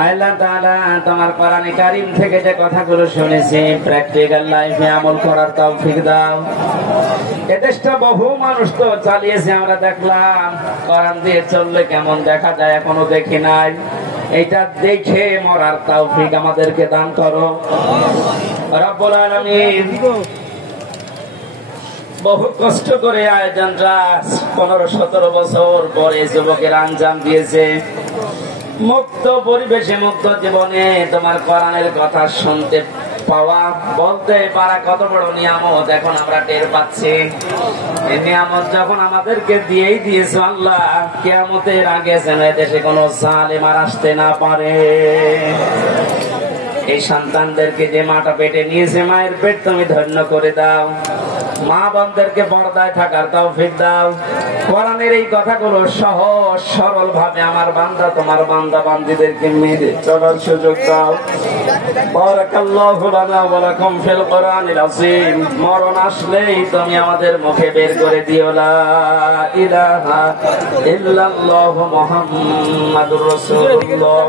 আল্লাহ তাআলা তোমার কোরআনে কারীম থেকে যে কথাগুলো শুনেছি প্র্যাকটিক্যাল লাইফে আমল করার তৌফিক দাও। এদেশটা বহু মানুষ তো চালিয়েছে, আমরা দেখলাম কোরআন দিয়ে চললে কেমন দেখা যায় এখনো দেখি নাই। এইটা দেখে মরার তৌফিক আমাদেরকে দান করো রব্বুল আলামিন। বহু কষ্ট করে আয়োজনরা 15-17 বছর পরে যুবকের আঞ্জাম দিয়েছে। মুক্ত পরিবেশে মুক্ত জীবনে তোমার কোরআনের কথা শুনতে পাওয়া, বলতে পারা কত বড় নিয়ামত এখন আমরা টের পাচ্ছি। এই নিয়ামত যখন আমাদেরকে দিয়েই দিয়েছো আল্লাহ, কিয়ামতের আগে যেন দেশে কোনো জালেম আর আসতে না পারে। এই সন্তানদেরকে যে মাটা পেটে নিয়েছে মায়ের পেট তুমি ধন্য করে দাও। মা বোনদেরকে পর্দায় থাকার তৌফিক দাও। কোরআনের এই কথাগুলো সহজ সরল ভাবে আমার বান্দা তোমার বান্দা বান্দীদেরকে মেনে চলার সুযোগ দাও। বারাকাল্লাহু লানা ওয়া লাকুম ফিল কোরআনিল আযীম। মরণ আসলেই তুমি আমাদের মুখে বের করে দিও লা ইলাহা ইল্লাল্লাহু মুহাম্মাদুর রাসূলুল্লাহ।